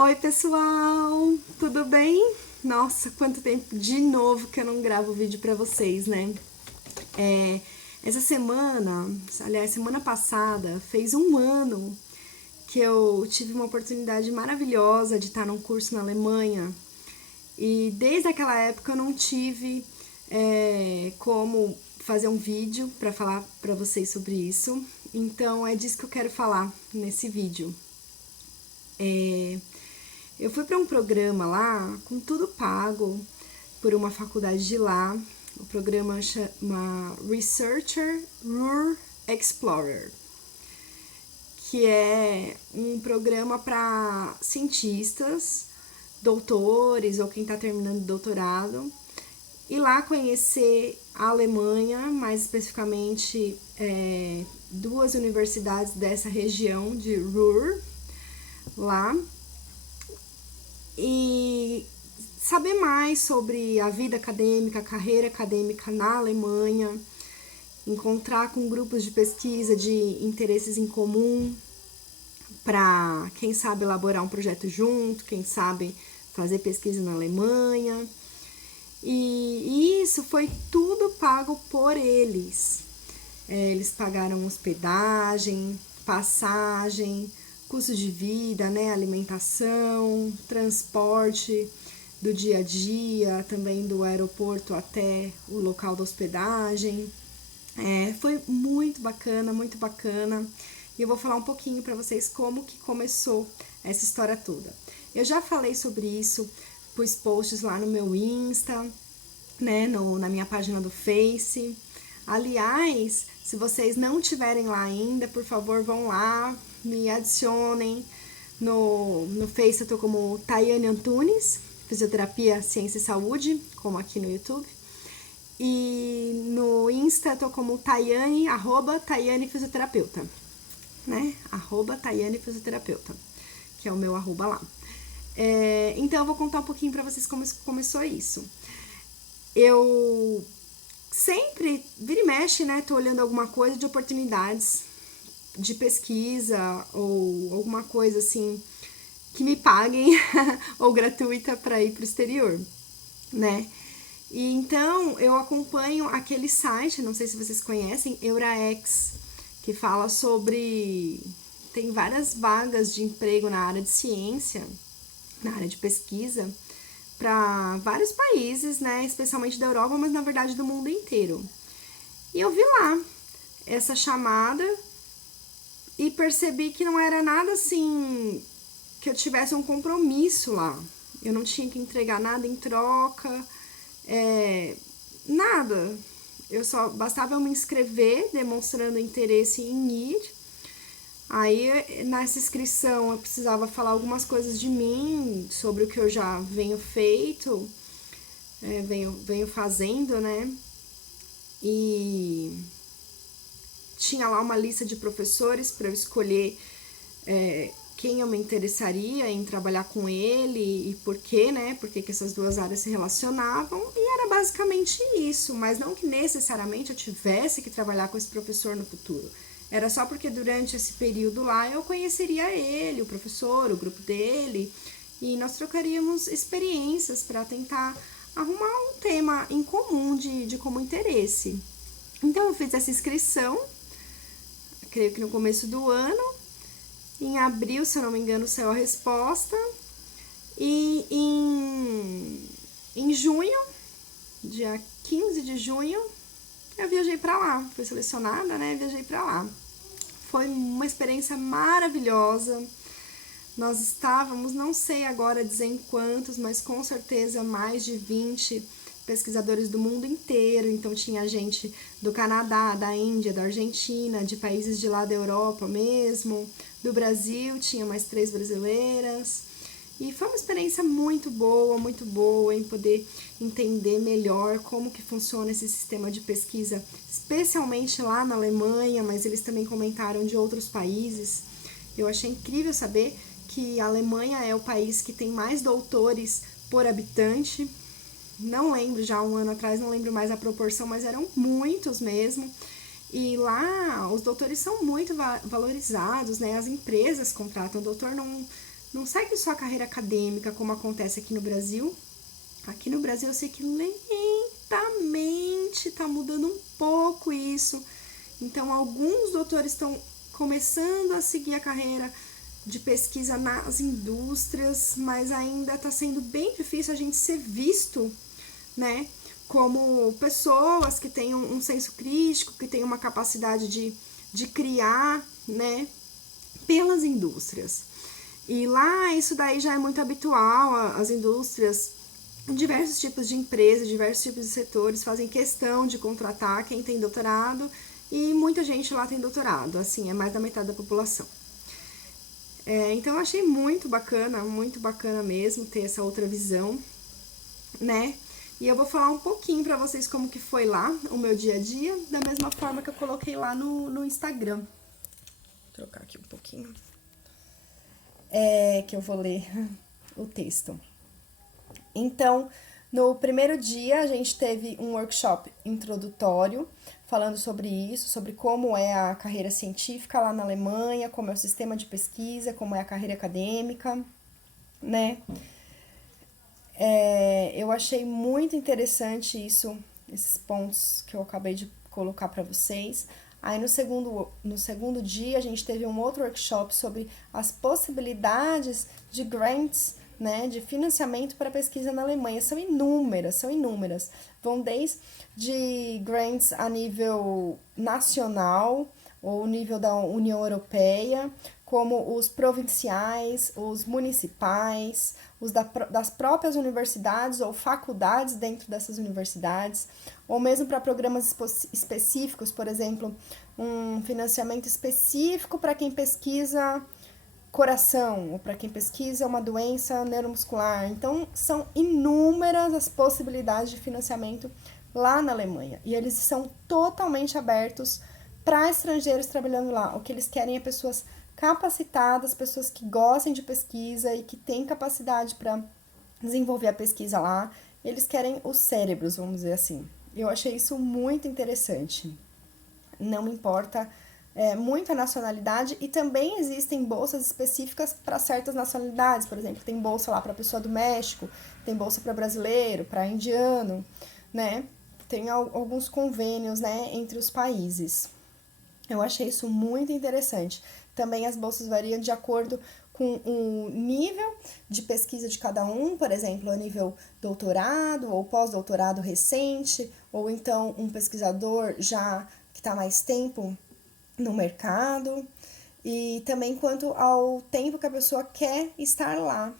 Oi, pessoal! Tudo bem? Nossa, quanto tempo de novo que eu não gravo vídeo pra vocês, né? Essa semana, aliás, semana passada, fez um ano que eu tive uma oportunidade maravilhosa de estar num curso na Alemanha. E desde aquela época eu não tive como fazer um vídeo pra falar pra vocês sobre isso. Então é disso que eu quero falar nesse vídeo. Eu fui para um programa lá, com tudo pago, por uma faculdade de lá. O programa chama Researcher Ruhr Explorer, que é um programa para cientistas, doutores ou quem está terminando doutorado, ir lá conhecer a Alemanha, mais especificamente duas universidades dessa região de Ruhr, lá, e saber mais sobre a vida acadêmica, a carreira acadêmica na Alemanha, encontrar com grupos de pesquisa de interesses em comum para, quem sabe, elaborar um projeto junto, quem sabe fazer pesquisa na Alemanha. E isso foi tudo pago por eles. Eles pagaram hospedagem, passagem, custo de vida, né, alimentação, transporte do dia a dia, também do aeroporto até o local da hospedagem. Foi muito bacana, muito bacana. E eu vou falar um pouquinho para vocês como que começou essa história toda. Eu já falei sobre isso, pus posts lá no meu Insta, né, na minha página do Face. Aliás, se vocês não estiverem lá ainda, por favor, vão lá, me adicionem. No Face eu tô como Tayane Antunes, Fisioterapia, Ciência e Saúde, como aqui no YouTube. E no Insta eu tô como Tayane, @Tayane Fisioterapeuta, né? @Tayane Fisioterapeuta, que é o meu arroba lá. Então eu vou contar um pouquinho pra vocês como começou isso. Eu sempre, vira e mexe, né, tô olhando alguma coisa de oportunidades de pesquisa ou alguma coisa assim que me paguem ou gratuita para ir pro exterior, né? E então eu acompanho aquele site, não sei se vocês conhecem, Euraex, que fala sobre, tem várias vagas de emprego na área de ciência, na área de pesquisa, para vários países, né, especialmente da Europa, mas na verdade do mundo inteiro. E eu vi lá essa chamada e percebi que não era nada assim que eu tivesse um compromisso lá. Eu não tinha que entregar nada em troca, nada. Eu só bastava eu me inscrever, demonstrando interesse em ir. Aí nessa inscrição eu precisava falar algumas coisas de mim, sobre o que eu já venho feito, venho fazendo, né? E tinha lá uma lista de professores para eu escolher quem eu me interessaria em trabalhar com ele e por quê, né? Por que essas duas áreas se relacionavam. E era basicamente isso, mas não que necessariamente eu tivesse que trabalhar com esse professor no futuro. Era só porque durante esse período lá eu conheceria ele, o professor, o grupo dele, e nós trocaríamos experiências para tentar arrumar um tema em comum de comum interesse. Então eu fiz essa inscrição, creio que no começo do ano. Em abril, se eu não me engano, saiu a resposta. E em junho, dia 15 de junho, eu viajei pra lá. Fui selecionada, né? Viajei pra lá. Foi uma experiência maravilhosa. Nós estávamos, não sei agora dizer em quantos, mas com certeza mais de 20 pesquisadores do mundo inteiro. Então tinha gente do Canadá, da Índia, da Argentina, de países de lá da Europa mesmo, do Brasil, tinha mais 3 brasileiras. E foi uma experiência muito boa em poder entender melhor como que funciona esse sistema de pesquisa, especialmente lá na Alemanha, mas eles também comentaram de outros países. Eu achei incrível saber que a Alemanha é o país que tem mais doutores por habitante. Não lembro, já um ano atrás, não lembro mais a proporção, mas eram muitos mesmo. E lá os doutores são muito valorizados, né? As empresas contratam. O doutor não segue só a carreira acadêmica como acontece aqui no Brasil. Aqui no Brasil eu sei que lentamente está mudando um pouco isso. Então, alguns doutores estão começando a seguir a carreira de pesquisa nas indústrias, mas ainda está sendo bem difícil a gente ser visto, né, como pessoas que têm um senso crítico, que têm uma capacidade de criar, né, pelas indústrias. E lá isso daí já é muito habitual, as indústrias, diversos tipos de empresas, diversos tipos de setores fazem questão de contratar quem tem doutorado, e muita gente lá tem doutorado, assim, é mais da metade da população. Então eu achei muito bacana mesmo ter essa outra visão, né? E eu vou falar um pouquinho pra vocês como que foi lá o meu dia a dia, da mesma forma que eu coloquei lá no Instagram. Vou trocar aqui um pouquinho. Que eu vou ler o texto. Então, no primeiro dia, a gente teve um workshop introdutório, falando sobre isso, sobre como é a carreira científica lá na Alemanha, como é o sistema de pesquisa, como é a carreira acadêmica, né? Eu achei muito interessante isso, esses pontos que eu acabei de colocar para vocês. Aí no segundo dia a gente teve um outro workshop sobre as possibilidades de grants, né, de financiamento para pesquisa na Alemanha. São inúmeras. Vão desde grants a nível nacional ou nível da União Europeia, como os provinciais, os municipais, os das próprias universidades ou faculdades dentro dessas universidades, ou mesmo para programas específicos, por exemplo, um financiamento específico para quem pesquisa coração, ou para quem pesquisa uma doença neuromuscular. Então, são inúmeras as possibilidades de financiamento lá na Alemanha, e eles são totalmente abertos para estrangeiros trabalhando lá. O que eles querem é pessoas capacitadas, pessoas que gostem de pesquisa e que têm capacidade para desenvolver a pesquisa lá. Eles querem os cérebros, vamos dizer assim. Eu achei isso muito interessante. Não me importa muito a nacionalidade, e também existem bolsas específicas para certas nacionalidades. Por exemplo, tem bolsa lá para pessoa do México, tem bolsa para brasileiro, para indiano, né? Tem alguns convênios, né, entre os países. Eu achei isso muito interessante. Também as bolsas variam de acordo com o nível de pesquisa de cada um, por exemplo, a nível doutorado ou pós-doutorado recente, ou então um pesquisador já que está mais tempo no mercado, e também quanto ao tempo que a pessoa quer estar lá,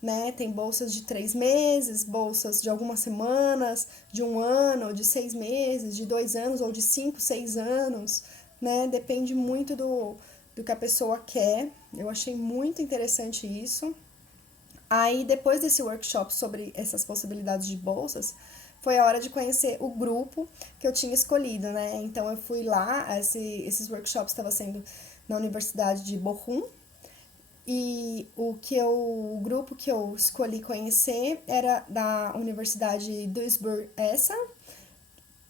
né? Tem bolsas de 3 meses, bolsas de algumas semanas, de 1 ano, de 6 meses, de 2 anos ou de 5, 6 anos, né? Depende muito do que a pessoa quer. Eu achei muito interessante isso. Aí, depois desse workshop sobre essas possibilidades de bolsas, foi a hora de conhecer o grupo que eu tinha escolhido, né? Então, eu fui lá, esses workshops estavam sendo na Universidade de Bochum, e o grupo que eu escolhi conhecer era da Universidade Duisburg-Essen,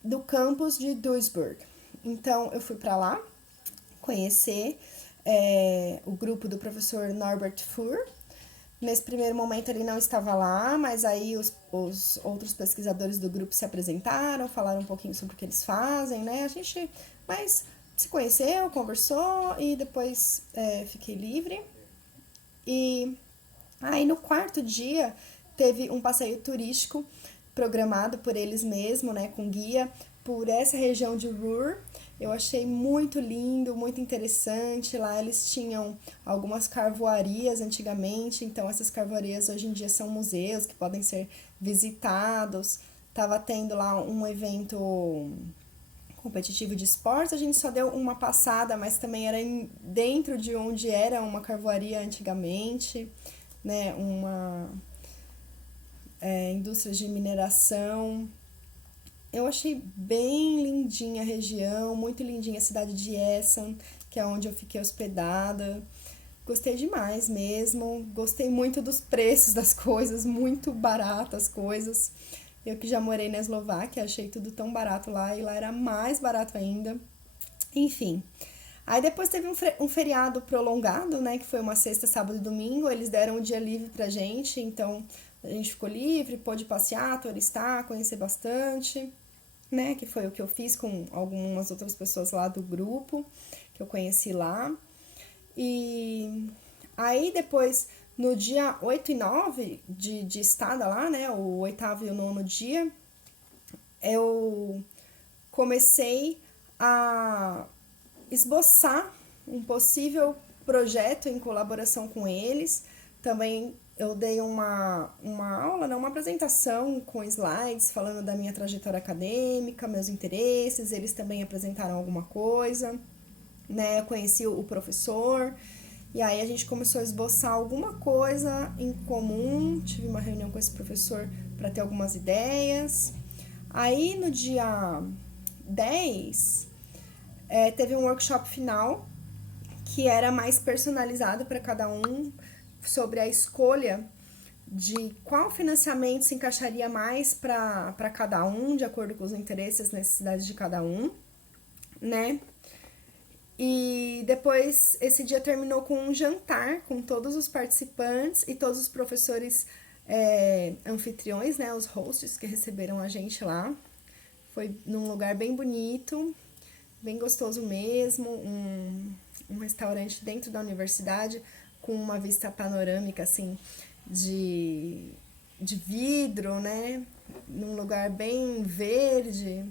do campus de Duisburg. Então, eu fui para lá conhecer o grupo do professor Norbert Fuhr. Nesse primeiro momento ele não estava lá, mas aí os outros pesquisadores do grupo se apresentaram, falaram um pouquinho sobre o que eles fazem, né? A gente se conheceu, conversou e depois fiquei livre. E aí no quarto dia teve um passeio turístico programado por eles mesmos, né, com guia, por essa região de Ruhr. Eu achei muito lindo, muito interessante. Lá eles tinham algumas carvoarias antigamente, então essas carvoarias hoje em dia são museus que podem ser visitados. Tava tendo lá um evento competitivo de esportes, a gente só deu uma passada, mas também era dentro de onde era uma carvoaria antigamente, né, uma indústria de mineração. Eu achei bem lindinha a região, muito lindinha a cidade de Essen, que é onde eu fiquei hospedada. Gostei demais mesmo, gostei muito dos preços das coisas, muito baratas as coisas. Eu que já morei na Eslováquia, achei tudo tão barato lá, e lá era mais barato ainda. Enfim, Aí depois teve um feriado prolongado, né, que foi uma sexta, sábado e domingo, eles deram o dia livre pra gente, então a gente ficou livre, pôde passear, turistar, conhecer bastante, né, que foi o que eu fiz com algumas outras pessoas lá do grupo, que eu conheci lá. E aí depois, no dia 8 e 9 de estada lá, né, o oitavo e o nono dia, eu comecei a esboçar um possível projeto em colaboração com eles. Também eu dei uma aula, não, uma apresentação com slides falando da minha trajetória acadêmica, meus interesses, eles também apresentaram alguma coisa, né? Eu conheci o professor, e aí a gente começou a esboçar alguma coisa em comum, tive uma reunião com esse professor para ter algumas ideias. Aí no dia 10, teve um workshop final que era mais personalizado para cada um, sobre a escolha de qual financiamento se encaixaria mais para cada um, de acordo com os interesses e necessidades de cada um, né? E depois esse dia terminou com um jantar com todos os participantes e todos os professores anfitriões, né? Os hosts que receberam a gente lá. Foi num lugar bem bonito, bem gostoso mesmo, um restaurante dentro da universidade com uma vista panorâmica, assim, de vidro, né? Num lugar bem verde,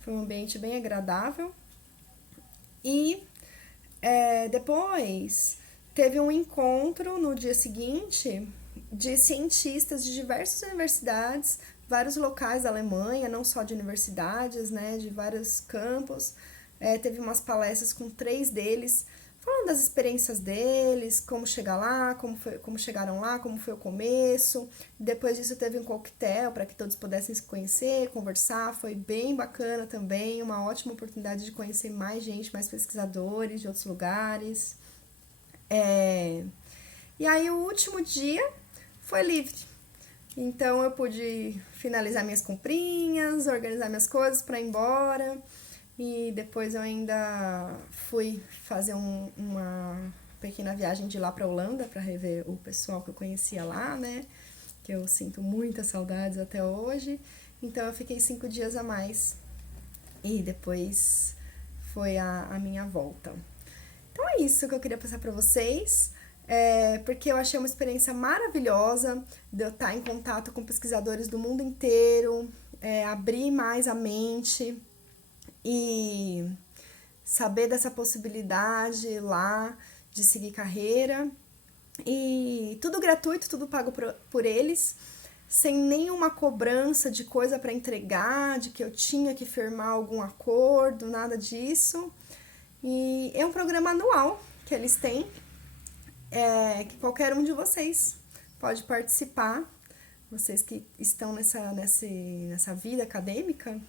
foi um ambiente bem agradável. E depois teve um encontro no dia seguinte de cientistas de diversas universidades, vários locais da Alemanha, não só de universidades, né, de vários campos. Teve umas palestras com 3 deles, falando das experiências deles, como chegar lá, como chegaram lá, como foi o começo. Depois disso teve um coquetel para que todos pudessem se conhecer, conversar, foi bem bacana também, uma ótima oportunidade de conhecer mais gente, mais pesquisadores de outros lugares. E aí o último dia foi livre. Então eu pude finalizar minhas comprinhas, organizar minhas coisas para ir embora. E depois eu ainda fui fazer uma pequena viagem de lá para Holanda para rever o pessoal que eu conhecia lá, né? Que eu sinto muitas saudades até hoje. Então eu fiquei 5 dias a mais e depois foi a minha volta. Então é isso que eu queria passar para vocês. Porque eu achei uma experiência maravilhosa de eu estar em contato com pesquisadores do mundo inteiro, abrir mais a mente e saber dessa possibilidade lá de seguir carreira. E tudo gratuito, tudo pago por eles, sem nenhuma cobrança de coisa para entregar, de que eu tinha que firmar algum acordo, nada disso. E é um programa anual que eles têm, que qualquer um de vocês pode participar, vocês que estão nessa vida acadêmica,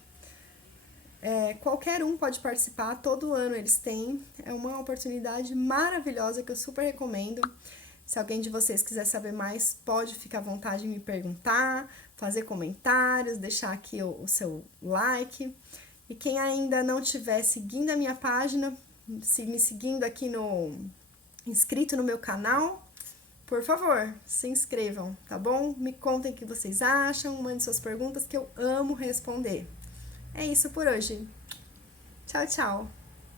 qualquer um pode participar, todo ano eles têm, é uma oportunidade maravilhosa que eu super recomendo. Se alguém de vocês quiser saber mais, pode ficar à vontade de me perguntar, fazer comentários, deixar aqui o seu like. E quem ainda não estiver seguindo a minha página, me seguindo aqui inscrito no meu canal, por favor, se inscrevam, tá bom? Me contem o que vocês acham, mandem suas perguntas que eu amo responder. É isso por hoje. Tchau, tchau!